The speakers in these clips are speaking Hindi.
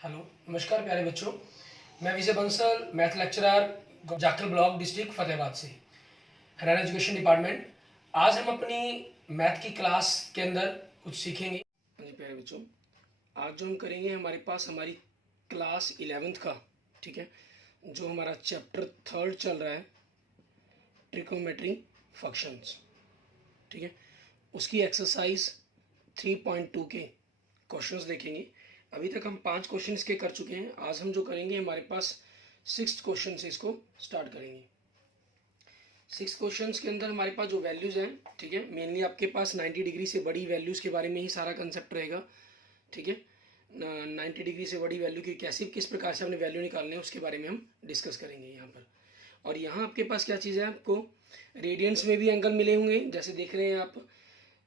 हेलो, नमस्कार प्यारे बच्चों। मैं Vijay Bansal, math lecturer, Jakhal block, district Fatehabad से, हरियाणा एजुकेशन डिपार्टमेंट। आज हम अपनी मैथ की क्लास के अंदर कुछ सीखेंगे। जी प्यारे बच्चों, आज जो हम करेंगे हमारे पास हमारी क्लास 11th का, ठीक है, जो हमारा चैप्टर 3 चल रहा है, ट्रिकोमेट्री फंक्शंस, ठीक है, उसकी एक्सरसाइज 3.2 के क्वेश्चंस देखेंगे। अभी तक हम 5 क्वेश्चन इसके कर चुके हैं। आज हम जो करेंगे हमारे पास 6th क्वेश्चन से इसको स्टार्ट करेंगे। 6 क्वेश्चंस के अंदर हमारे पास जो वैल्यूज़ हैं, ठीक है, मेनली आपके पास 90 डिग्री से बड़ी वैल्यूज़ के बारे में ही सारा कंसेप्ट रहेगा, ठीक है। 90 डिग्री से बड़ी वैल्यू की कैसे किस प्रकार से हमने वैल्यू निकालने हैं उसके बारे में हम डिस्कस करेंगे यहाँ पर। और यहाँ आपके पास क्या चीज़ है, आपको रेडियंस में भी एंगल मिले होंगे, जैसे देख रहे हैं आप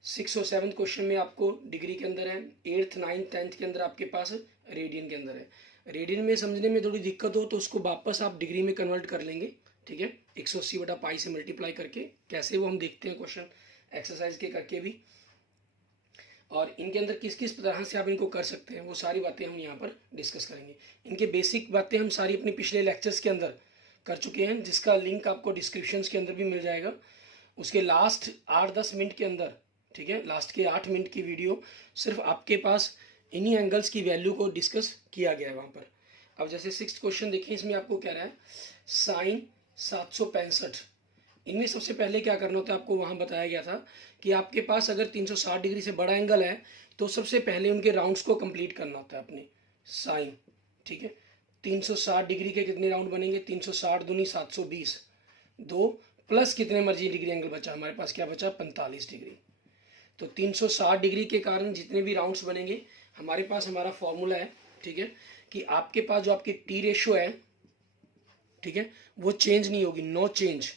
6 और 7 क्वेश्चन में आपको डिग्री के अंदर है, 8th 9th 10th के अंदर आपके पास रेडियन के अंदर है। रेडियन में समझने में थोड़ी दिक्कत हो तो उसको वापस आप डिग्री में कन्वर्ट कर लेंगे, ठीक है, 180/π से मल्टीप्लाई करके। कैसे वो हम देखते हैं क्वेश्चन एक्सरसाइज के करके भी, और इनके अंदर किस किस तरह से आप इनको कर सकते हैं वो सारी बातें हम यहाँ पर डिस्कस करेंगे। इनके बेसिक बातें हम सारी अपने पिछले लेक्चर्स के अंदर कर चुके हैं, जिसका लिंक आपको डिस्क्रिप्शन के अंदर भी मिल जाएगा। उसके लास्ट 8-10 मिनट के अंदर, ठीक है, लास्ट के 8 मिनट की वीडियो सिर्फ आपके पास इन्हीं एंगल्स की वैल्यू को डिस्कस किया गया है वहाँ पर। अब जैसे 6th क्वेश्चन देखिए, इसमें आपको कह रहा है साइन 765। इनमें सबसे पहले क्या करना होता है, आपको वहाँ बताया गया था कि आपके पास अगर 360 डिग्री से बड़ा एंगल है तो सबसे पहले उनके राउंड्स को कंप्लीट करना होता है अपने साइन, ठीक है। 360 डिग्री के कितने राउंड बनेंगे, 360 दूनी 720, 2 प्लस कितने मर्जी डिग्री एंगल बचा हमारे पास, क्या बचा, 45 डिग्री। तो 360 डिग्री के कारण जितने भी राउंड्स बनेंगे हमारे पास हमारा फॉर्मूला है, ठीक है, कि आपके पास जो आपकी टी रेशियो है, ठीक है, वो चेंज नहीं होगी, नो चेंज,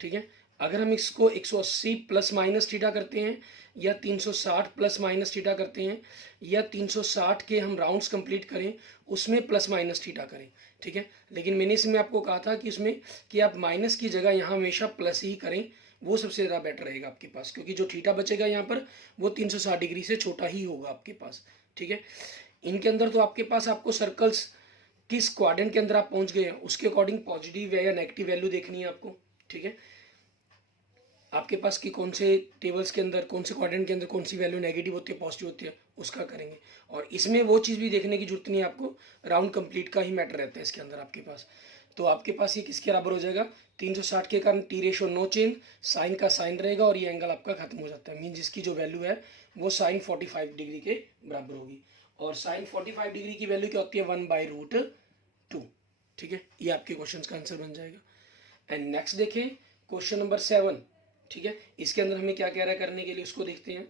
ठीक है। अगर हम इसको 180 प्लस माइनस थीटा करते हैं या 360 प्लस माइनस थीटा करते हैं या 360 के हम राउंड्स कंप्लीट करें उसमें प्लस माइनस थीटा करें, ठीक है। लेकिन मैंने इसमें आपको कहा था कि इसमें कि आप माइनस की जगह यहाँ हमेशा प्लस ही करें, वो सबसे ज़्यादा बेटर रहेगा आपके पास, क्योंकि जो थीटा बचेगा यहाँ पर वो 360 डिग्री से छोटा ही होगा आपके पास, ठीक है। इनके अंदर तो आपके पास आपको सर्कल्स किस क्वाड्रेंट के अंदर आप पहुंच गए हैं उसके अकॉर्डिंग पॉजिटिव या नेगेटिव वैल्यू देखनी है आपको, ठीक है। आपके पास कि कौन से टेबल्स के अंदर कौन से क्वाड्रेंट के अंदर कौन सी वैल्यू नेगेटिव होती है पॉजिटिव होती है उसका करेंगे। और इसमें वो चीज़ भी देखने की जरूरत नहीं है आपको, राउंड कंप्लीट का ही मैटर रहता है इसके अंदर आपके पास। तो आपके पास ये किसके बराबर हो जाएगा, 360 के कारण T ratio no change, sine का साइन रहेगा और ये एंगल आपका खत्म हो जाता है। मीन जिसकी जो वैल्यू है वो साइन 45 डिग्री के बराबर होगी। और साइन 45 डिग्री की वैल्यू क्या होती है, 1/√2, ठीक है। ये आपके क्वेश्चन का आंसर बन जाएगा। एंड नेक्स्ट देखें क्वेश्चन नंबर 7, ठीक है। इसके अंदर हमें क्या कह रहा है करने के लिए उसको देखते हैं।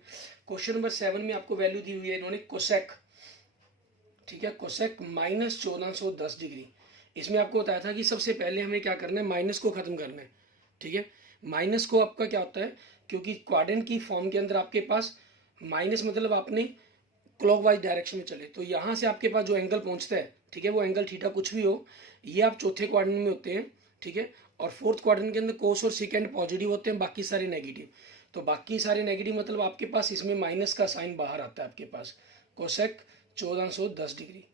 क्वेश्चन नंबर 7 में आपको वैल्यू दी हुई है इन्होंने कोसेक, ठीक है, कोसेक -1410 डिग्री। इसमें आपको बताया था कि सबसे पहले हमें क्या करना है, माइनस को खत्म करना है, ठीक है। माइनस को आपका क्या होता है, क्योंकि क्वाड्रेंट की फॉर्म के अंदर आपके पास माइनस मतलब आपने क्लॉकवाइज डायरेक्शन में चले, तो यहाँ से आपके पास जो एंगल पहुंचता है, ठीक है, वो एंगल थीटा कुछ भी हो, ये आप चौथे क्वाड्रेंट में होते हैं, ठीक है। और फोर्थ क्वाड्रेंट के अंदर कोस और सेकेंड पॉजिटिव होते हैं, बाकी सारे नेगेटिव। तो बाकी सारे नेगेटिव मतलब आपके पास इसमें माइनस का साइन बाहर आता है आपके पास, कोसेक 1410 डिग्री।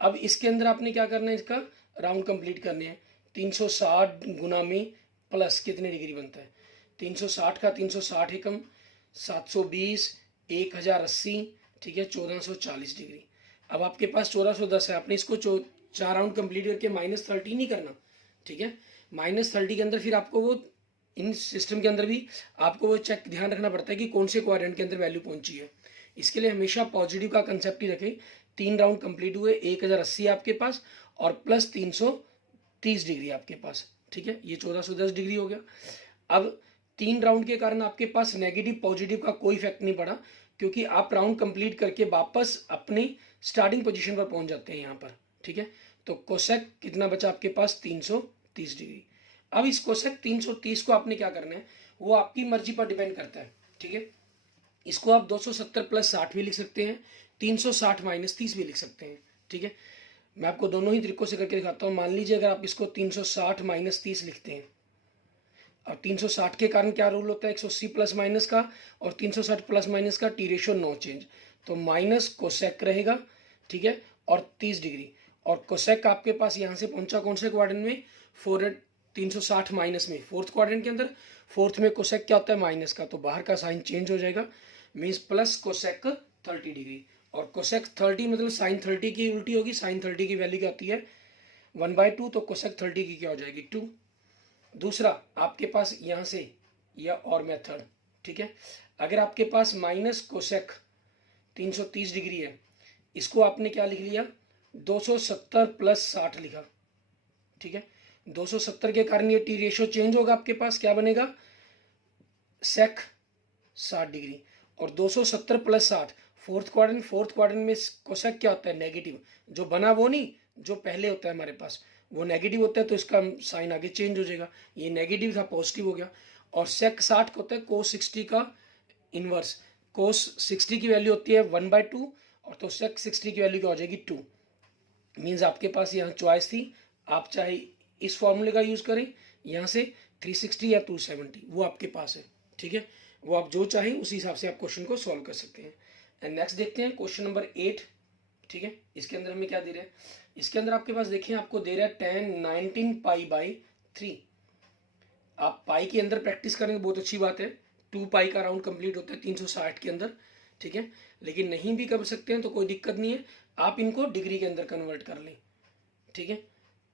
अब इसके अंदर आपने क्या करना है, इसका राउंड कंप्लीट करने हैं। 360 गुना में प्लस कितने डिग्री बनता है, 360 का 360 एकम 720, 1080, ठीक है, 1440 डिग्री। अब आपके पास 1410 है, आपने इसको 4 राउंड कंप्लीट करके -30 नहीं करना, ठीक है। -30 के अंदर फिर आपको वो इन सिस्टम के अंदर भी आपको वो चेक ध्यान रखना पड़ता है कि कौन से क्वाड्रेंट के अंदर वैल्यू पहुंची है। इसके लिए हमेशा पॉजिटिव का कंसेप्ट ही रखें। 3 राउंड कंप्लीट हुए, 1080 आपके पास और प्लस 330 डिग्री आपके पास, ठीक है, ये 1410 डिग्री हो गया। अब 3 राउंड के कारण आपके पास नेगेटिव पॉजिटिव का कोई इफेक्ट नहीं पड़ा, क्योंकि आप राउंड कंप्लीट करके वापस अपनी स्टार्टिंग पोजीशन पर पहुंच जाते हैं यहाँ पर, ठीक है। तो कोसेक कितना बचा आपके पास, 330 डिग्री। अब इस कोसेक 330 को आपने क्या करना है, वो आपकी मर्जी पर डिपेंड करता है, ठीक है। इसको आप 270 + 60 भी लिख सकते हैं, 360 - 30 भी लिख सकते हैं, ठीक है। मैं आपको दोनों ही तरीकों से करके दिखाता हूँ। मान लीजिए अगर आप इसको 360 - 30 लिखते हैं, और 360 के कारण क्या रूल होता है, 180 प्लस माइनस का और 360 प्लस माइनस का टी रेशो नो चेंज, तो माइनस कोसेक रहेगा, ठीक है। और 30 डिग्री। और कोसेक आपके पास यहाँ से पहुंचा कौन से क्वाड्रेंट में, 360 माइनस में, फोर्थ क्वाड्रेंट के अंदर। फोर्थ में कोसेक क्या होता है, माइनस का, तो बाहर का साइन चेंज हो जाएगा, मीन्स प्लस कोसेक 30 डिग्री। और कोसेक 30 मतलब साइन 30 की उल्टी होगी, साइन 30 की वैल्यू क्या होती है 1/2, तो कोसेक 30 की क्या हो जाएगी 2। दूसरा आपके पास यहाँ से या और मेथड, ठीक है, अगर आपके पास माइनस कोसेक 330 डिग्री है, इसको आपने क्या लिख लिया 270 प्लस 60 लिखा, ठीक है। 270 के कारण ये टी रेशियो चेंज होगा, आपके पास क्या बनेगा सेक 60 डिग्री। और 270 प्लस 60 फोर्थ क्वाड्रेंट में कोसेक क्या होता है नेगेटिव, जो बना वो नहीं, जो पहले होता है हमारे पास वो नेगेटिव होता है, तो इसका साइन आगे चेंज हो जाएगा, ये नेगेटिव था पॉजिटिव हो गया। और सेक 60 का होता है कोस 60 का इनवर्स, कोस 60 की वैल्यू होती है 1/2, और तो सेक 60 की वैल्यू क्या हो जाएगी 2। मीन्स आपके पास यहाँ चॉइस थी, आप चाहे इस फॉर्मूले का यूज करें यहाँ से 360 या 270, वो आपके पास है, ठीक है, वो आप जो चाहें उसी हिसाब से आप क्वेश्चन को सॉल्व कर सकते हैं। एंड नेक्स्ट देखते हैं क्वेश्चन नंबर 8, ठीक है। इसके अंदर हमें क्या दे रहा है, इसके अंदर आपके पास देखें आपको दे रहा है tan 19 पाई 3। आप पाई के अंदर प्रैक्टिस करेंगे बहुत अच्छी बात है, 2 पाई का राउंड कंप्लीट होता है 360 के अंदर, ठीक है, लेकिन नहीं भी कर सकते हैं तो कोई दिक्कत नहीं है, आप इनको डिग्री के अंदर कन्वर्ट कर लें, ठीक है।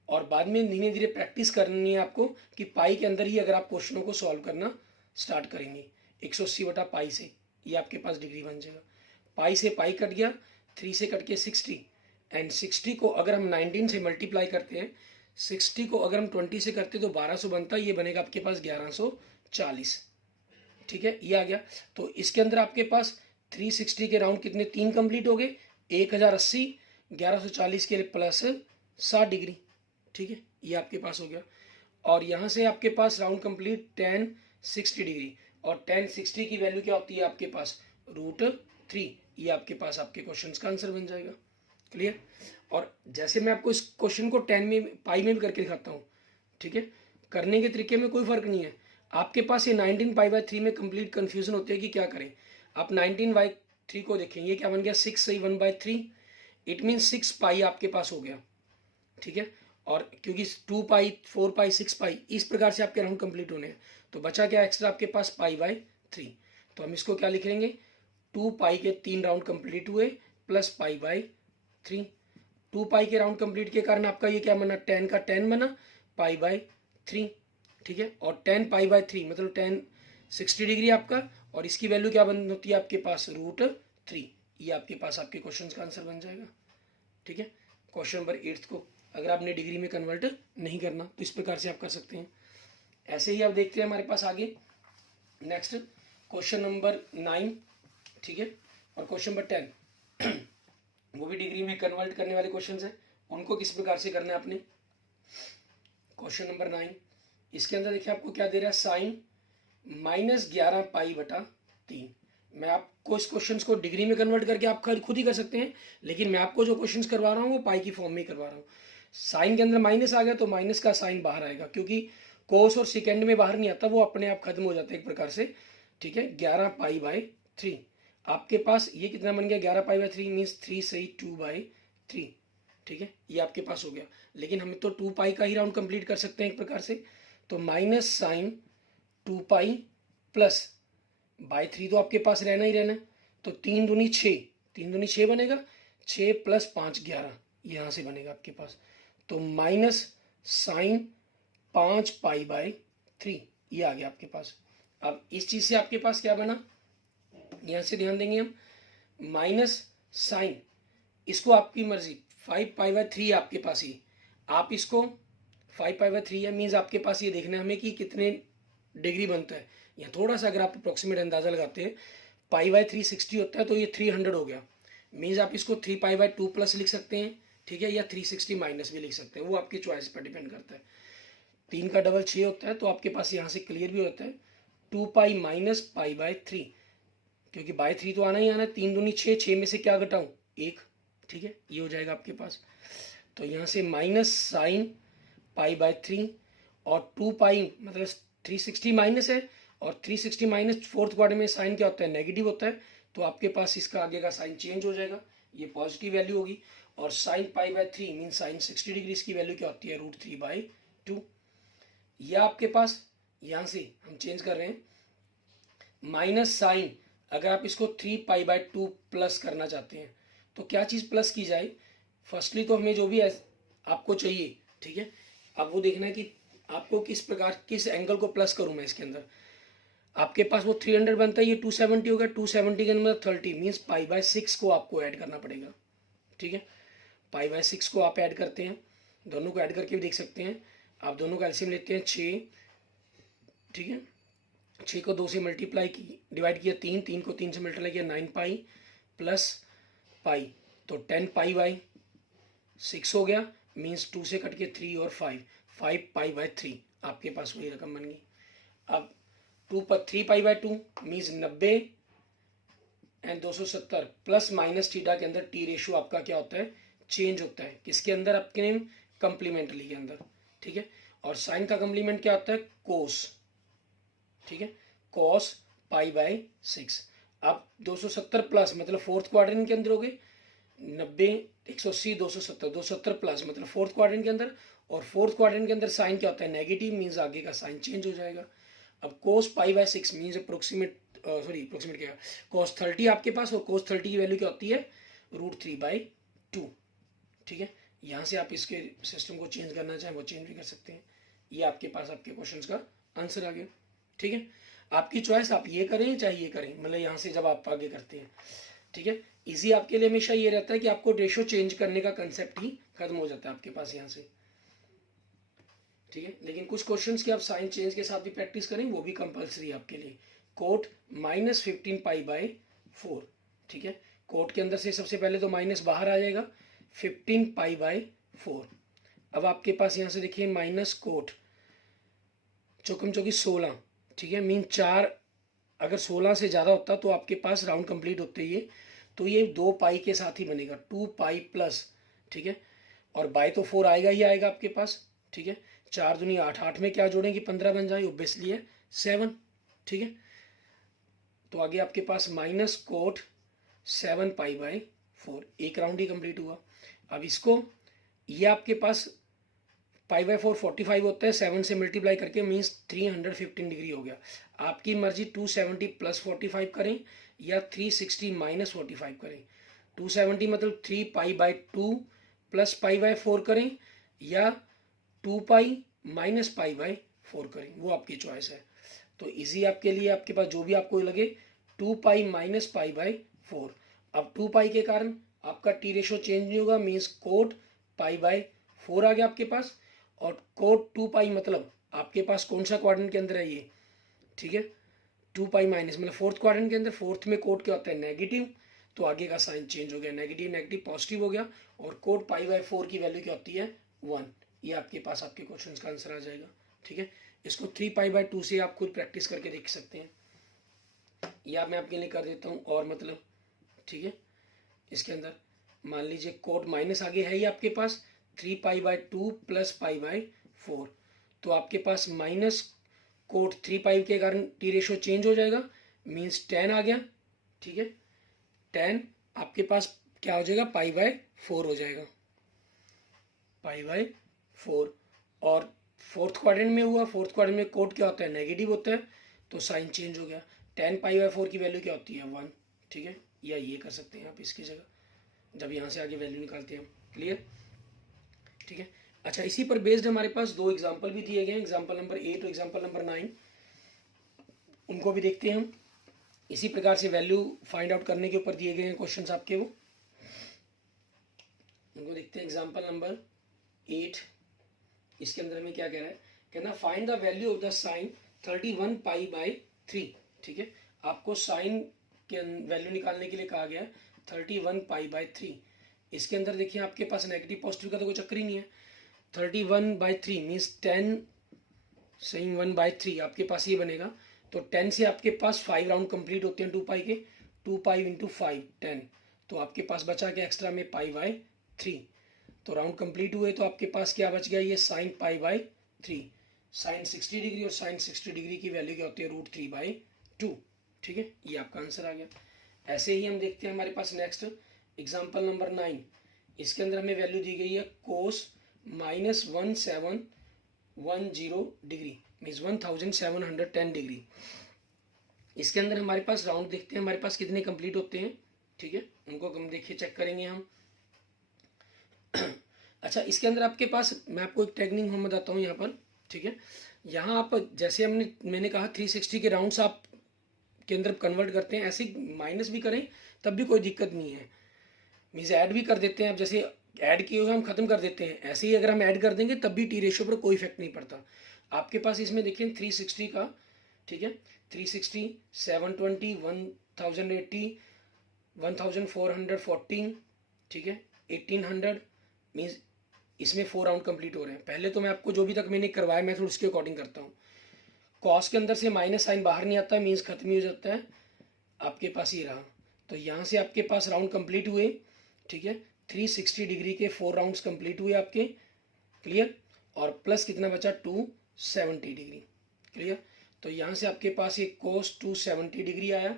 और बाद में धीरे धीरे प्रैक्टिस करनी है आपको कि पाई के अंदर ही अगर आप क्वेश्चनों को सॉल्व करना स्टार्ट करेंगे 180/पाई से, ये आपके पास डिग्री बन जाएगा। पाई से पाई कट गया, 3 से कट के 60, एंड 60 को अगर हम 19 से मल्टीप्लाई करते हैं, 60 को अगर हम 20 से करते हैं तो 1200 बनता है, ये बनेगा आपके पास 1140, ठीक है, ये आ गया। तो इसके अंदर आपके पास 360 के राउंड कितने 3 कंप्लीट हो गए, 1080, 1140 के लिए प्लस 60 डिग्री, ठीक है, ये आपके पास हो गया। और यहाँ से आपके पास राउंड कंप्लीट tan 60 डिग्री, और tan 60 की वैल्यू क्या होती है आपके पास √3, ये आपके पास आपके क्वेश्चन का आंसर बन जाएगा। क्लियर। और जैसे मैं आपको इस क्वेश्चन को 10 में पाई में भी करके दिखाता हूँ, ठीक है, करने के तरीके में कोई फर्क नहीं है। आपके पास ये 19 पाई/3 में कंप्लीट कंफ्यूजन होती है कि क्या करें। आप 19/3 को देखें, ये क्या बन गया 6 सही 1/3, इट मीन 6 पाई आपके पास हो गया, ठीक है। और क्योंकि 2 पाई 4 पाई 6 पाई इस प्रकार से आपके राउंड कंप्लीट होने हैं, तो बचा क्या एक्स्ट्रा आपके पास पाई/3, तो हम इसको क्या लिख लेंगे 2 पाई के 3 राउंड कंप्लीट हुए प्लस पाई/3। 2 पाई के राउंड कंप्लीट के कारण आपका ये क्या बना tan का tan बना पाई/3, ठीक है। और tan पाई/3 मतलब tan 60 डिग्री आपका, और इसकी वैल्यू क्या बन होती है आपके पास √3, ये आपके पास आपके क्वेश्चन का आंसर बन जाएगा, ठीक है। क्वेश्चन नंबर 8 को अगर आपने डिग्री में कन्वर्ट नहीं करना तो इस प्रकार से आप कर सकते हैं। ऐसे ही आप देखते हैं हमारे पास आगे नेक्स्ट क्वेश्चन नंबर 9, ठीक है, और क्वेश्चन नंबर 10 वो भी डिग्री में कन्वर्ट करने वाले क्वेश्चन हैं, उनको किस प्रकार से करना है आपने। क्वेश्चन नंबर 9, इसके अंदर देखिए आपको क्या दे रहा है साइन -11 पाई/3। मैं आपको इस क्वेश्चंस को डिग्री में कन्वर्ट करके आप खुद ही कर सकते हैं, लेकिन मैं आपको जो क्वेश्चंस करवा रहा हूँ वो पाई की फॉर्म में करवा रहा हूँ। साइन के अंदर माइनस आ गया तो माइनस का साइन बाहर आएगा, क्योंकि कोस और सेकेंड में बाहर नहीं आता, वो अपने आप खत्म हो जाता है एक प्रकार से, ठीक है। 11 पाई/3 आपके पास ये कितना बन गया 11 पाई/3 मीन्स 3 सही 2/3, ठीक है, ये आपके पास हो गया। लेकिन हम तो 2 पाई का ही राउंड कंप्लीट कर सकते हैं एक प्रकार से, तो माइनस साइन 2 पाई प्लस /3 तो आपके पास रहना ही रहना है, तो 3 दूनी 6, 3 दूनी 6 बनेगा, 6 + 5 11 यहाँ से बनेगा आपके पास, तो माइनस साइन 5 पाई/3 ये आ गया आपके पास। अब इस चीज़ से आपके पास क्या बना, यहाँ से ध्यान देंगे हम, माइनस साइन, इसको आपकी मर्जी 5 पाई/3 आपके पास ही, आप इसको 5 पाई/3 है मीन्स आपके पास ये देखना है हमें कि कितने डिग्री बनता है। यहाँ थोड़ा सा अगर आप अप्रोक्सीमेट अंदाज़ा लगाते हैं, पाई/3 60 होता है तो ये 300 हो गया, मीन्स आप इसको 3 पाई/2 प्लस लिख सकते हैं, ठीक है, या 360 माइनस भी लिख सकते हैं, वो आपकी चॉइस पर डिपेंड करता है। 3 का डबल 6 होता है, तो आपके पास यहाँ से क्लियर भी होता है 2 पाई माइनस पाई/3, क्योंकि /3 तो आना ही आना है, 3 दूनी 6, 6 में से क्या घटाऊँ 1, ठीक है, ये हो जाएगा आपके पास। तो यहाँ से माइनस साइन पाई/3 और 2 पाई मतलब 360 माइनस है, और 360 माइनस फोर्थ क्वाड्रेंट में साइन क्या होता है नेगेटिव होता है, तो आपके पास इसका आगे का साइन चेंज हो जाएगा, ये पॉजिटिव वैल्यू होगी। और sign pi bye 3 mean sine 60 degree की वैल्यू क्या होती है, √3/2। यह आपके पास यहाँ से हम चेंज कर रहे हैं माइनस साइन, अगर आप इसको 3π/2 प्लस करना चाहते हैं तो क्या चीज़ प्लस की जाए। फर्स्टली तो हमें जो भी आपको चाहिए, ठीक है, अब वो देखना है कि आपको किस प्रकार किस एंगल को प्लस करूं मैं इसके अंदर। आपके पास वो 300 बनता है, ये 270 होगा, 270 के अंदर 30 मीन्स π/6 को आपको ऐड करना पड़ेगा, ठीक है। π/6 को आप ऐड करते हैं, दोनों को ऐड करके भी देख सकते हैं। आप दोनों का एलसीएम लेते हैं 6, ठीक है। 6 को 2 से मल्टीप्लाई डिवाइड किया 3 को 3 से मल्टीप्लाई किया 9π प्लस पाई, तो 10π/6 हो गया, मीन्स 2 से कट के 3 और 5π/3 आपके पास वही रकम बन गई। अब 3π/2 means 90 and 270 plus minus theta के अंदर टी रेशियो आपका क्या होता है, चेंज होता है। किसके अंदर, आपके कंप्लीमेंट्री के अंदर, ठीक है। और साइन का कंप्लीमेंट क्या होता है, कोस, ठीक है, cos π/6। अब 270 प्लस मतलब फोर्थ क्वाड्रेंट के अंदर हो गए 90, 180, 270 प्लस मतलब फोर्थ क्वाड्रेंट के अंदर। और फोर्थ क्वाड्रेंट के अंदर साइन क्या होता है, नेगेटिव, मीन्स आगे का साइन चेंज हो जाएगा। अब cos π/6 मीन्स अप्रोक्सीमेट क्या, cos 30 आपके पास, और cos 30 की वैल्यू क्या होती है, √3/2, ठीक है। यहाँ से आप इसके सिस्टम को चेंज करना चाहें वो चेंज भी कर सकते हैं। ये आपके पास आपके क्वेश्चंस का आंसर आ गया, ठीक है। आपकी चॉइस, आप ये करें चाहे ये करें, मतलब यहाँ से जब आप आगे करते हैं, ठीक है। इजी आपके लिए हमेशा ये रहता है कि आपको रेशो चेंज करने का कंसेप्ट ही खत्म हो जाता है आपके पास यहाँ से, ठीक है। लेकिन कुछ क्वेश्चंस की आप साइन चेंज के साथ भी प्रैक्टिस करें, वो भी कंपलसरी है आपके लिए। कोट -15π/4, ठीक है। कोट के अंदर से सबसे पहले तो माइनस बाहर आ जाएगा, 15π/4। अब आपके पास यहाँ से देखिए माइनस कोट चौकम चौकी 16, ठीक है, मीन 4, अगर 16 से ज़्यादा होता तो आपके पास राउंड कंप्लीट होते ही तो ये 2π के साथ ही बनेगा, 2π प्लस, ठीक है। और बाय तो 4 आएगा ही आएगा आपके पास, ठीक है। 4 दूनी 8, 8 में क्या जोड़ेंगे 15 बन जाए, ऑब्वियसली है 7, ठीक है। तो आगे आपके पास माइनस कोट 7π/4, एक राउंड ही कंप्लीट हुआ। अब इसको, ये आपके पास π/4 45 होता है, 7 से मल्टीप्लाई करके मीन्स 315 डिग्री हो गया। आपकी मर्जी 270 प्लस 45 करें या 360 माइनस 45 करें। 270 मतलब 3π/2 प्लस π/4 करें या 2π माइनस π/4 करें, वो आपकी चॉइस है। तो इजी आपके लिए, आपके पास जो भी आपको लगे, 2π माइनस π/4। अब 2π के कारण आपका टी रेशो चेंज नहीं होगा, मीन्स कोट π/4 आ गया आपके पास। और कोट 2π मतलब आपके पास कौन सा क्वाड्रेंट के अंदर है ये, ठीक है, 2π माइनस मतलब फोर्थ क्वाड्रेंट के अंदर। फोर्थ में कोट क्या होता है, नेगेटिव, तो आगे का साइन चेंज हो गया, नेगेटिव नेगेटिव पॉजिटिव हो गया। और कोट π/4 की वैल्यू क्या होती है, 1। ये आपके पास आपके क्वेश्चन का आंसर आ जाएगा, ठीक है। इसको 3π/2 से आप खुद प्रैक्टिस करके देख सकते हैं, या मैं आपके लिए कर देता हूँ और मतलब, ठीक है। इसके अंदर मान लीजिए कोट माइनस आगे है ही आपके पास 3π/2 प्लस π/4, तो आपके पास माइनस कोट 3π के कारण टी रेशो चेंज हो जाएगा, मीन्स 10 आ गया, ठीक है। 10 आपके पास क्या हो जाएगा, π/4 हो जाएगा, π/4। और फोर्थ क्वाड्रेंट में हुआ, फोर्थ क्वाड्रेंट में कोट क्या होता है, नेगेटिव होता है, तो साइन चेंज हो गया। 10π/4 की वैल्यू क्या होती है, 1, ठीक है। या ये कर सकते हैं आप इसकी जगह जब यहाँ से आगे वैल्यू निकालते हैं, क्लियर, ठीक है। अच्छा, इसी पर बेस्ड हमारे पास 2 एग्जाम्पल भी दिए गए हैं, एग्जाम्पल नंबर 8 और एग्जाम्पल नंबर 9, उनको भी देखते हैं हम। इसी प्रकार से वैल्यू फाइंड आउट करने के ऊपर दिए गए हैं क्वेश्चंस आपके, वो उनको देखते हैं। एग्जाम्पल नंबर 8, इसके अंदर हमें क्या कह रहा है, कहना find the value of the sine 31π/3, ठीक है। आपको साइन के वैल्यू निकालने के लिए कहा गया है 31π/3। इसके अंदर देखिए आपके पास नेगेटिव पॉजिटिव का तो कोई चक्कर ही नहीं है। 31/3 मीन्स 10 सही 1/3 आपके पास ये बनेगा। तो 10 से आपके पास 5 राउंड कंप्लीट होते हैं 2π के, 2π × 5 10, तो आपके पास बचा क्या एक्स्ट्रा में π/3। तो राउंड कंप्लीट हुए तो आपके पास क्या बच गया, ये साइन π/3। साइन 60 डिग्री और साइन 60 डिग्री की वैल्यू क्या होती है, √3/2, ठीक है। ये आपका आंसर आ गया। ऐसे ही हम देखते हैं हमारे पास नेक्स्ट एग्जाम्पल नंबर 9, इसके अंदर हमें वैल्यू दी गई है कोस -1710 डिग्री, मीन्स 1710 डिग्री। इसके अंदर हमारे पास राउंड देखते हैं हमारे पास कितने कंप्लीट होते हैं, ठीक है, उनको हम देखिए चेक करेंगे हम। अच्छा, इसके अंदर आपके पास मैं आपको एक टेक्निक हम बताता हूँ यहाँ पर, ठीक है। यहाँ आप जैसे मैंने कहा 360 के राउंड्स आप के अंदर कन्वर्ट करते हैं, ऐसे माइनस भी करें तब भी कोई दिक्कत नहीं है, मीन्स ऐड भी कर देते हैं। अब जैसे ऐड किए हुए हम ख़त्म कर देते हैं, ऐसे ही अगर हम ऐड कर देंगे तब भी टी रेशियो पर कोई इफेक्ट नहीं पड़ता। आपके पास इसमें देखिए 360 का, ठीक है, 360, 720, 1080, 1414, ठीक है, 1800, मीन्स इसमें 4 राउंड कंप्लीट हो रहे हैं। पहले तो मैं आपको जो भी तक मैंने करवाया मैं उसके अकॉर्डिंग करता हूँ। कॉस के अंदर से माइनस साइन बाहर नहीं आता, मीन्स खत्म ही हो जाता है। आपके पास ये रहा, तो यहाँ से आपके पास राउंड कंप्लीट हुए, ठीक है, 360 डिग्री के 4 राउंड्स कंप्लीट हुए आपके, क्लियर। और प्लस कितना बचा 270 डिग्री, क्लियर। तो यहाँ से आपके पास ये कोस 270 डिग्री आया,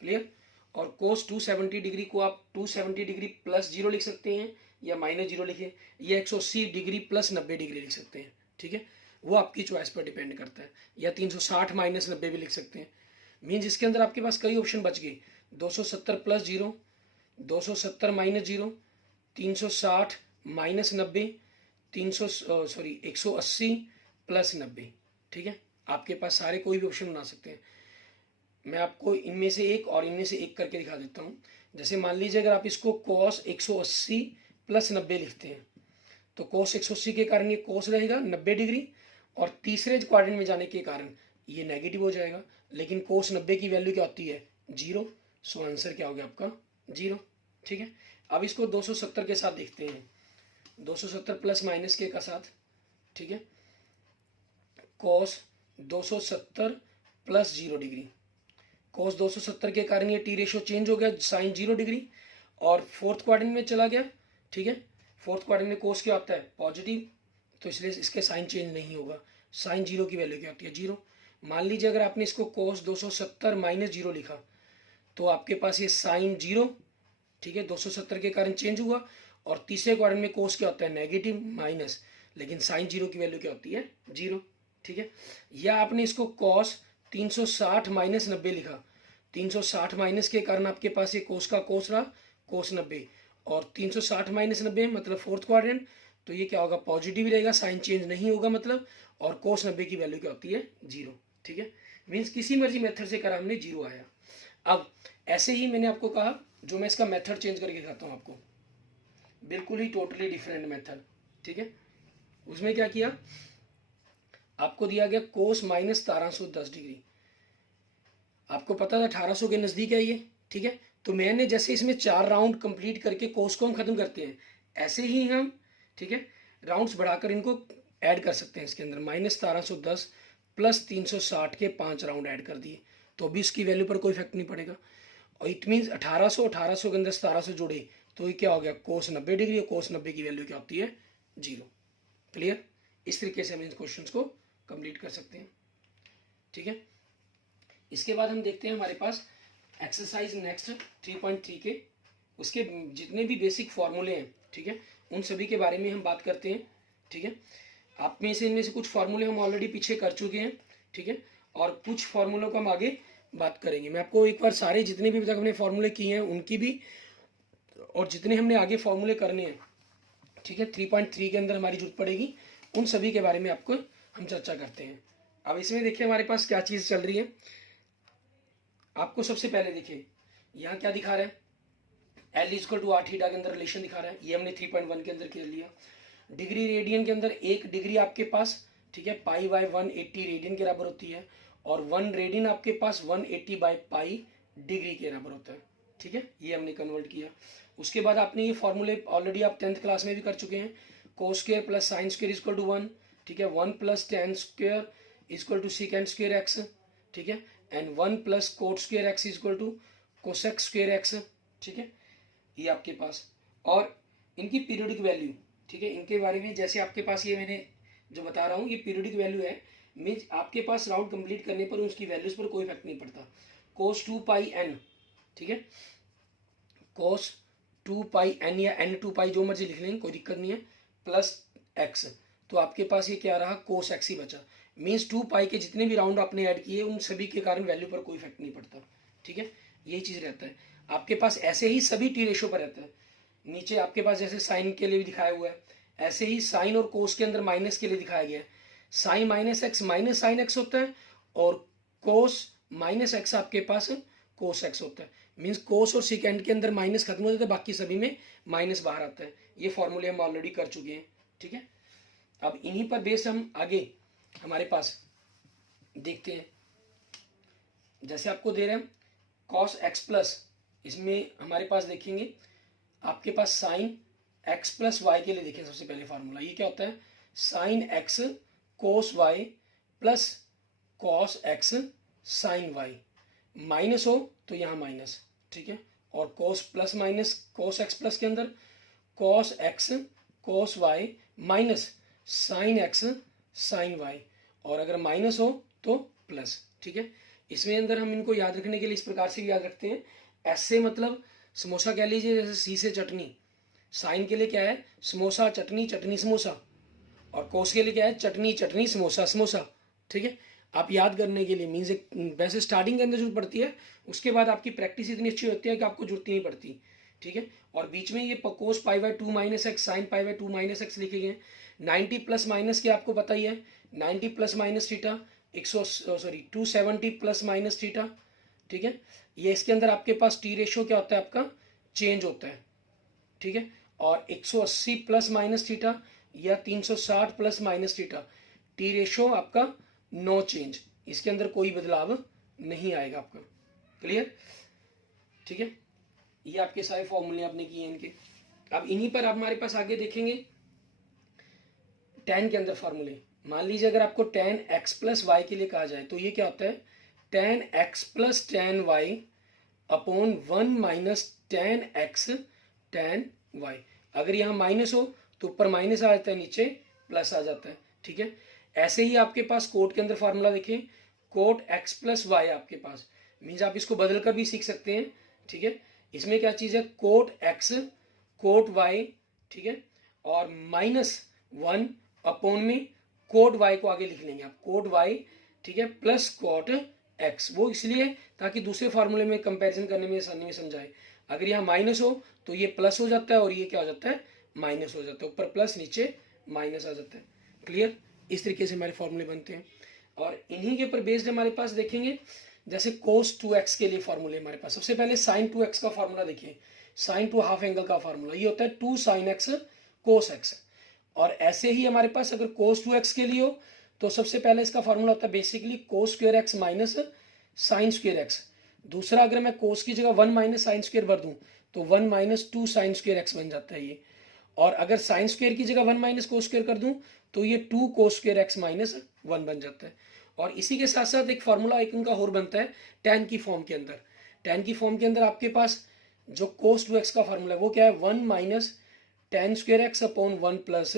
क्लियर। और कोस 270 डिग्री को आप 270 डिग्री प्लस 0 लिख सकते हैं या माइनस 0 लिखे, या 180 डिग्री प्लस 90 डिग्री लिख सकते हैं, ठीक है, वो आपकी चॉइस पर डिपेंड करता है, या 360 माइनस 90 भी लिख सकते हैं। मीन्स इसके अंदर आपके पास कई ऑप्शन बच गए, 270 प्लस 0, 270 माइनस 0, 360 माइनस 90, 180 प्लस 90, ठीक है। आपके पास सारे कोई भी ऑप्शन बना सकते हैं। मैं आपको इनमें से एक और इनमें से एक करके दिखा देता हूँ। जैसे मान लीजिए अगर आप इसको cos 180 प्लस 90 लिखते हैं, तो cos 180 के कारण ये cos रहेगा 90 डिग्री, और तीसरे क्वाड्रेंट में जाने के कारण ये नेगेटिव हो जाएगा। लेकिन cos 90 की वैल्यू क्या होती है 0, सो आंसर क्या हो गया आपका 0, ठीक है। अब इसको 270 के साथ देखते हैं, 270 प्लस माइनस के का साथ, ठीक है, cos 270 प्लस 0 डिग्री, cos 270 के कारण ये टी रेशियो चेंज हो गया, साइन 0 डिग्री, और फोर्थ क्वाड्रेंट में चला गया, ठीक है। फोर्थ क्वाड्रेंट में कोस क्या होता है पॉजिटिव, तो इसलिए इसके साइन चेंज नहीं होगा। साइन 0 की वैल्यू क्या होती है 0। मान लीजिए अगर आपने इसको cos 270 माइनस 0 लिखा, तो आपके पास ये साइन 0, ठीक है, 270 के कारण चेंज हुआ। और तीसरे क्वाड्रेंट में कोस क्या होता है नेगेटिव माइनस, लेकिन साइन 0 की वैल्यू क्या होती है 0, ठीक है। या आपने इसको cos 360 माइनस 90 लिखा, 360 माइनस के कारण आपके पास ये कोस का कोस रहा cos 90, और 360 माइनस 90 मतलब फोर्थ क्वाड्रेंट, तो ये क्या होगा पॉजिटिव रहेगा, साइन चेंज नहीं होगा मतलब, और cos 90 की वैल्यू क्या होती है 0, ठीक है। मीन्स किसी मर्जी मेथड से करा हमने 0 आया। अब ऐसे ही मैंने आपको कहा, जो मैं इसका मेथड चेंज करके दिखाता हूँ आपको, बिल्कुल ही टोटली डिफरेंट मेथड, ठीक है। उसमें क्या किया, आपको दिया गया कोस माइनस 1710 डिग्री, आपको पता था 1800 के नज़दीक है ये, ठीक है। तो मैंने जैसे इसमें 4 राउंड कंप्लीट करके कोस को हम खत्म करते हैं, ऐसे ही हम, ठीक है, राउंड्स बढ़ाकर इनको ऐड कर सकते हैं। इसके अंदर माइनस 1710 प्लस 360 के 5 राउंड ऐड कर दिए, तो भी इसकी वैल्यू पर कोई इफेक्ट नहीं पड़ेगा। और इट मीन्स 1800 के अंदर 1700 जोड़े, तो ये क्या हो गया कोस 90 डिग्री, और कोस 90 की वैल्यू क्या होती है 0, क्लियर। इस तरीके से हम इन क्वेश्चंस को कंप्लीट कर सकते हैं, ठीक है। इसके बाद हम देखते हैं हमारे पास एक्सरसाइज नेक्स्ट 3.3 के उसके जितने भी बेसिक फार्मूले हैं, ठीक है, उन सभी के बारे में हम बात करते हैं, ठीक है। आप में से इनमें से कुछ फार्मूले हम ऑलरेडी पीछे कर चुके हैं, ठीक है, और कुछ फार्मूलों को हम आगे बात करेंगे। मैं आपको एक बार सारे जितने भी तक हमने फार्मूले किए हैं उनकी भी, और जितने हमने आगे फार्मूले करने हैं, ठीक है, 3.3 के अंदर हमारी जरूरत पड़ेगी, उन सभी के बारे में आपको हम चर्चा करते हैं। अब इसमें देखिए हमारे पास क्या चीज़ चल रही है। आपको सबसे पहले देखिए यहाँ क्या दिखा रहा है, L is equal to R theta के अंदर रिलेशन दिखा रहा है, ये हमने 3.1 के अंदर कर लिया। डिग्री रेडियन के अंदर 1 डिग्री आपके पास, ठीक है, पाई बाय 180 रेडियन के बराबर होती है, और 1 रेडियन आपके पास 180 बाय पाई डिग्री के बराबर होता है, ठीक है, ये हमने कन्वर्ट किया। उसके बाद आपने ये फॉर्मूले ऑलरेडी आप 10th क्लास में भी कर चुके हैं, cos square plus sine square is equal to 1, ठीक है, 1 plus tan square is equal to secant square x, ठीक है, and 1 plus cot square x is equal to cosec square x, ठीक है, ये आपके पास। और इनकी पीरियोडिक वैल्यू, ठीक है, इनके बारे में जैसे आपके पास ये मैंने जो बता रहा हूँ ये पीरियोडिक वैल्यू है, मीन्स आपके पास राउंड कंप्लीट करने पर उसकी वैल्यूज पर कोई इफेक्ट नहीं पड़ता। कोस 2 पाई एन, ठीक है, कोस 2 पाई n या n 2 पाई जो मर्जी लिख लेंगे, कोई दिक्कत नहीं है, प्लस x। तो आपके पास ये क्या रहा, कोस x ही बचा। मीन्स 2 पाई के जितने भी राउंड आपने ऐड किए उन सभी के कारण वैल्यू पर कोई इफेक्ट नहीं पड़ता। ठीक है, यही चीज़ रहता है आपके पास। ऐसे ही सभी टी रेशो पर रहता है। नीचे आपके पास जैसे साइन के लिए भी दिखाया हुआ है, ऐसे ही साइन और कोस के अंदर माइनस के लिए दिखाया गया है। Sine minus x minus sine x होता है, और कोस माइनस एक्स आपके पास कोस एक्स होता है। मीन्स कोस और सिकेंड के अंदर माइनस खत्म हो जाता है, बाकी सभी में माइनस बाहर आता है। ये फॉर्मूले हम ऑलरेडी कर चुके हैं। ठीक है, अब इन्हीं पर बेस हम आगे हमारे पास देखते हैं। जैसे आपको दे रहे हैं कॉस एक्स प्लस, इसमें हमारे पास देखेंगे आपके पास साइन एक्स प्लस वाई के लिए देखें सबसे पहले फार्मूला। ये क्या होता है, sine x cos y plus cos x sine y. Minus हो तो यहाँ माइनस, ठीक है, और cos plus minus, cos x plus के अंदर cos x cos y minus sine x sine y, और अगर माइनस हो तो प्लस। ठीक है, इसमें अंदर हम इनको याद रखने के लिए इस प्रकार से याद रखते हैं। ऐसे मतलब समोसा कह लीजिए, जैसे सी से चटनी, साइन के लिए क्या है, समोसा चटनी चटनी समोसा, और कोस के लिए क्या है, चटनी चटनी समोसा समोसा। ठीक है, आप याद करने के लिए मीन्स एक वैसे स्टार्टिंग के अंदर जरूरत पड़ती है, उसके बाद आपकी प्रैक्टिस इतनी अच्छी होती है कि आपको जरूरत ही नहीं पड़ती। ठीक है, और बीच में ये cos pi by 2 minus x sine pi by 2 minus x लिखे गए। 90 प्लस माइनस के आपको पता ही है, 90 plus minus theta 270 plus minus theta. ठीक है, ये इसके अंदर आपके पास टी रेशियो क्या होता है, आपका चेंज होता है। ठीक है, और 180 प्लस माइनस थीटा या 360 plus minus theta, T ratio आपका नो चेंज, इसके अंदर कोई बदलाव नहीं आएगा आपका। क्लियर? ठीक है, ये आपके सारे फॉर्मूले आपने किए इनके। अब इन्हीं पर आप हमारे पास आगे देखेंगे tan के अंदर फॉर्मूले। मान लीजिए अगर आपको tan x प्लस वाई के लिए कहा जाए तो ये क्या होता है, tan x plus tan y upon 1 minus tan x tan y। अगर यहाँ माइनस हो तो ऊपर माइनस आ जाता है, नीचे प्लस आ जाता है। ठीक है, ऐसे ही आपके पास कोट के अंदर फार्मूला देखें, कोट x प्लस वाई आपके पास, मीन्स आप इसको बदल कर भी सीख सकते हैं। ठीक है, इसमें क्या चीज़ है, कोट x कोट y, ठीक है, और माइनस 1 अपॉन में कोट y को आगे लिख लेंगे आप, कोट y, ठीक है, प्लस कोट x। वो इसलिए ताकि दूसरे फार्मूले में कंपैरिजन करने में आसानी में समझाए। अगर यहाँ माइनस हो तो ये प्लस हो जाता है, और ये क्या हो जाता है, माइनस हो जाता है। ऊपर प्लस नीचे माइनस आ जाता है। क्लियर? इस तरीके से हमारे फॉर्मूले बनते हैं, और इन्हीं के ऊपर बेस्ड हमारे पास देखेंगे जैसे कोस 2x के लिए फॉर्मूले हमारे पास। सबसे पहले साइन 2x का फॉर्मूला देखिए, साइन टू हाफ एंगल का फॉर्मूला ये होता है 2 साइन एक्स कोस एक्स। और ऐसे ही हमारे पास अगर कोस 2x के लिए हो तो सबसे पहले इसका फॉर्मूला होता है basically cos square x minus sine square x. दूसरा, अगर मैं कोस की जगह 1 माइनस साइन स्क्वायर भर दूं तो 1 माइनस 2 साइन स्क्वायर एक्स बन जाता है ये। और अगर साइन स्क्वायर की जगह 1 माइनस कोस स्क्वायर कर दूं तो ये 2 कोस स्क्वायर एक्स माइनस 1 बन जाता है। और इसी के साथ साथ एक फार्मूला एक उनका और बनता है tan की फॉर्म के अंदर। tan की फॉर्म के अंदर आपके पास जो कोस 2x का फार्मूला है वो क्या है, 1 minus tan square x upon 1 plus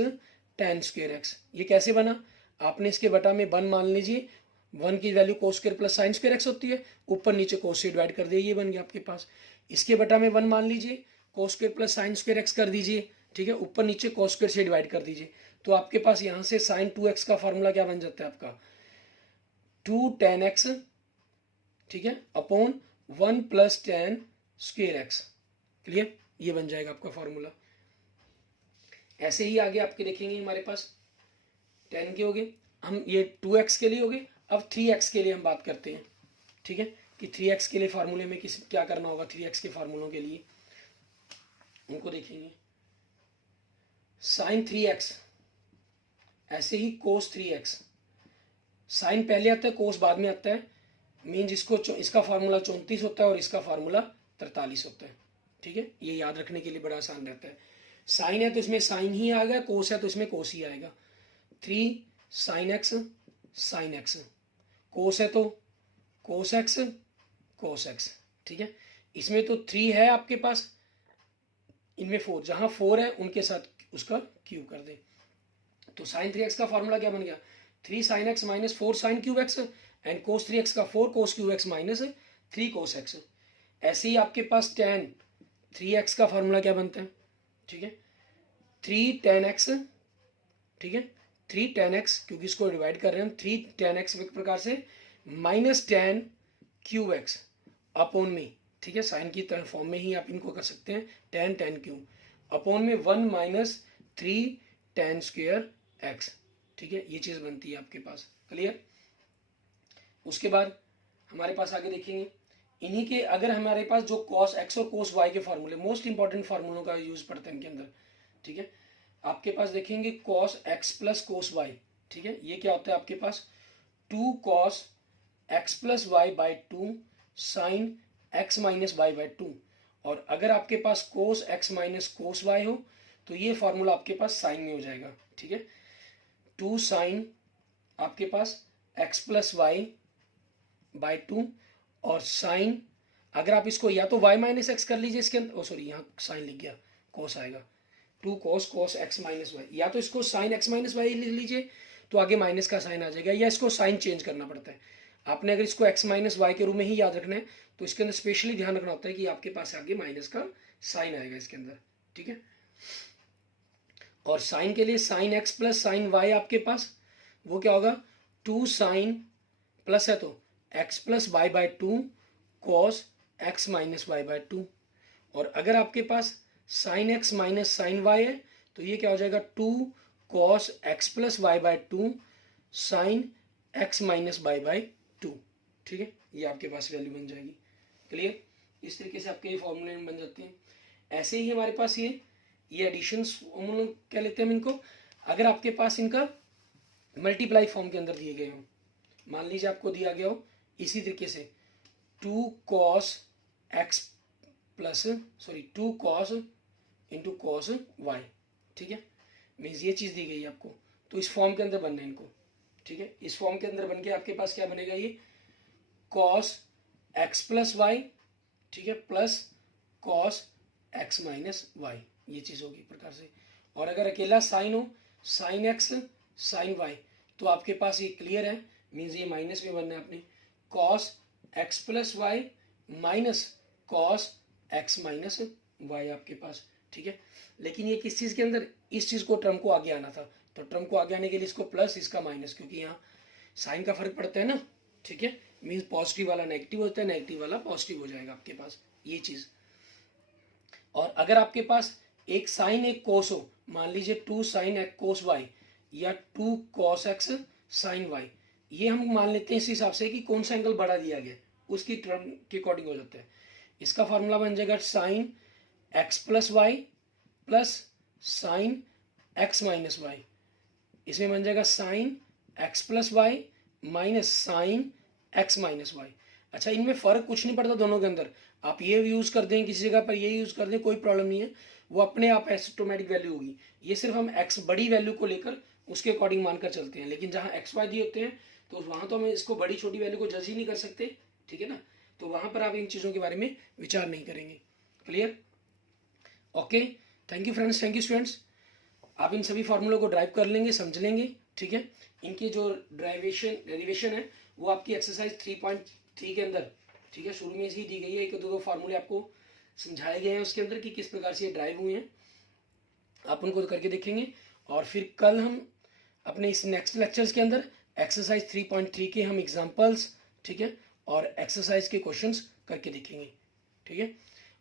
tan square x. ये कैसे बना, आपने इसके बटा में 1 मान लीजिए, 1 की वैल्यू कोस square plus sine square x होती है, ऊपर नीचे कोस से डिवाइड कर दिए, ये बन गया आपके पास। इसके बटा में 1 मान लीजिए, कोस square plus sine square x कर दीजिए, ठीक है, ऊपर नीचे कोस स्क्वायर से डिवाइड कर दीजिए। तो आपके पास यहाँ से साइन 2x का फार्मूला क्या बन जाता है आपका, 2 tan x, ठीक है, upon 1 plus tan square x. Clear? ये बन जाएगा आपका फॉर्मूला। ऐसे ही आगे आपके देखेंगे हमारे पास tan के हो गए, हम ये 2x के लिए हो गए। अब 3x के लिए हम बात करते हैं। ठीक है, कि 3x के लिए फार्मूले में किस क्या करना होगा, 3x के फार्मूलों के लिए उनको देखेंगे। साइन 3x, ऐसे ही कोस 3x, साइन पहले आता है कोस बाद में आता है, मीन्स इसका फार्मूला 34 होता है और इसका फार्मूला 43 होता है। ठीक है, ये याद रखने के लिए बड़ा आसान रहता है। साइन है तो इसमें साइन ही आएगा, कोस है तो इसमें कोस ही आएगा। 3 साइन एक्स साइन एक्स, कोस है तो कोस एक्स कोस एक्स। ठीक है, इसमें तो 3 है आपके पास, इनमें 4, जहां 4 है उनके साथ उसका क्यूब कर दे। तो साइन 3x का फॉर्मूला क्या बन गया, 3 sign x minus 4 sine cube x, and cos 3x का 4 cos cube x minus 3 cos x. ऐसे ही आपके पास tan 3x का फॉर्मूला क्या बनता है, ठीक है, 3 tan x, ठीक है, 3 tan x, क्योंकि इसको डिवाइड कर रहे हैं हम, 3 tan x एक प्रकार से minus tan cube x upon में, ठीक है, साइन की तरह फॉर्म में ही आप इनको कर सकते हैं, tan क्यूब अपॉन में 1 माइनस 3 tan स्क्वेयर x, ठीक है, ये चीज़ बनती है आपके पास। क्लियर। उसके बाद हमारे पास आगे देखेंगे, इन्हीं के अगर हमारे पास जो cos x और cos y के फार्मूले, मोस्ट इंपॉर्टेंट फार्मूलों का यूज पड़ता है इनके अंदर, ठीक है, आपके पास देखेंगे cos x plus cos y, ठीक है, ये क्या होता है आपके पास 2 cos x plus y by 2 sine x minus y by 2, और अगर आपके पास cos x minus cos y हो तो ये फार्मूला आपके पास साइन में हो जाएगा, ठीक है, 2 साइन आपके पास x प्लस वाई बाई 2, और साइन अगर आप इसको या तो y माइनस एक्स कर लीजिए इसके अंदर, सॉरी यहाँ साइन लिख गया, cos आएगा, 2 cos x माइनस वाई, या तो इसको साइन x माइनस वाई लिख लीजिए तो आगे माइनस का साइन आ जाएगा, या इसको साइन चेंज करना पड़ता है। आपने अगर इसको x माइनस वाई के रूप में ही याद रखना है तो इसके अंदर स्पेशली ध्यान रखना होता है कि आपके पास आगे माइनस का साइन आएगा इसके अंदर, ठीक है। और साइन के लिए sine x plus sine y आपके पास वो क्या होगा 2 साइन प्लस है तो x plus y by 2 cos x minus y by 2, और अगर आपके पास sine x minus sine y है तो ये क्या हो जाएगा 2 cos x plus y by 2 sine x minus y by 2, ठीक है, ये आपके पास वैल्यू बन जाएगी। क्लियर। इस तरीके से आपके ये फॉर्मूले बन जाते हैं। ऐसे ही हमारे पास ये एडिशंस हम लोग क्या लेते हैं इनको, अगर आपके पास इनका मल्टीप्लाई फॉर्म के अंदर दिए गए हो, मान लीजिए आपको दिया गया हो इसी तरीके से 2 cos x plus sorry 2 cos into cos y, ठीक है, मीन्स ये चीज़ दी गई है आपको, तो इस फॉर्म के अंदर बनना है इनको, ठीक है, इस फॉर्म के अंदर बन के आपके पास क्या बनेगा ये cos x प्लस वाई, ठीक है, plus cos x minus y, ये चीज़ होगी प्रकार से। और अगर अकेला साइन हो साइन x साइन y तो आपके पास ये क्लियर है, मीन्स ये माइनस में बनना है अपने cos x plus y minus cos x minus y आपके पास, ठीक है। लेकिन ये किस चीज़ के अंदर, इस चीज़ को टर्म को आगे आना था, तो टर्म को आगे आने के लिए इसको प्लस इसका माइनस, क्योंकि यहाँ साइन का फर्क पड़ता है ना, ठीक है, मीन्स पॉजिटिव वाला नेगेटिव होता है, नेगेटिव वाला पॉजिटिव हो जाएगा आपके पास ये चीज़। और अगर आपके पास एक साइन एक कोस हो, मान लीजिए 2 साइन एक कोस वाई या 2 कॉस एक्स साइन वाई, ये हम मान लेते हैं इस हिसाब से कि कौन सा एंगल बढ़ा दिया गया उसकी टर्म के अकॉर्डिंग हो जाता है। इसका फार्मूला बन जाएगा sine x plus y plus sine x minus y, इसमें बन जाएगा sine x plus y minus sine x minus y. अच्छा, इनमें फ़र्क कुछ नहीं पड़ता दोनों के अंदर, आप ये यूज़ कर दें किसी जगह पर ये यूज़ कर दें कोई प्रॉब्लम नहीं है, वो अपने आप एसिम्प्टोमेटिक वैल्यू होगी। ये सिर्फ हम एक्स बड़ी वैल्यू को लेकर उसके अकॉर्डिंग मानकर चलते हैं, लेकिन जहाँ एक्स वाई दिए होते हैं तो वहाँ तो हम इसको बड़ी छोटी वैल्यू को जज ही नहीं कर सकते, ठीक है ना, तो वहाँ पर आप इन चीज़ों के बारे में विचार नहीं करेंगे। Clear. Okay, thank you friends, thank you students. आप इन सभी फार्मूलों को ड्राइव कर लेंगे, समझ लेंगे, ठीक है। इनकी जो डेरिवेशन है वो आपकी एक्सरसाइज 3.3 के अंदर, ठीक है, शुरू में ही दी गई है, एक दो फार्मूले आपको समझाए गए हैं उसके अंदर कि किस प्रकार से ये ड्राइव हुए हैं, आप उनको करके देखेंगे। और फिर कल हम अपने इस नेक्स्ट लेक्चर्स के अंदर एक्सरसाइज 3.3 के हम एग्जांपल्स, ठीक है, और एक्सरसाइज के क्वेश्चंस करके देखेंगे, ठीक है।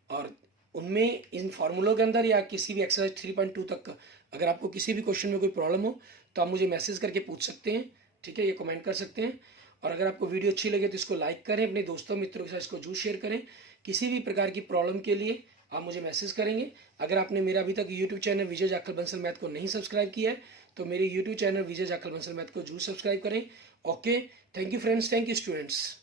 और उनमें इन फार्मूलों के अंदर या किसी भी एक्सरसाइज 3.2 तक का अगर आपको किसी भी क्वेश्चन में कोई प्रॉब्लम हो तो आप मुझे मैसेज करके पूछ सकते हैं, ठीक है, ये कमेंट कर सकते हैं। और अगर आपको वीडियो अच्छी लगे तो इसको लाइक करें, अपने दोस्तों मित्रों के साथ इसको जरूर शेयर करें। किसी भी प्रकार की प्रॉब्लम के लिए आप मुझे मैसेज करेंगे। अगर आपने मेरा अभी तक यूट्यूब चैनल विजय जाखल बंसल मैथ को नहीं सब्सक्राइब किया है तो मेरे यूट्यूब चैनल विजय जाखल बंसल मैथ को जरूर सब्सक्राइब करें। Okay, thank you friends, thank you students.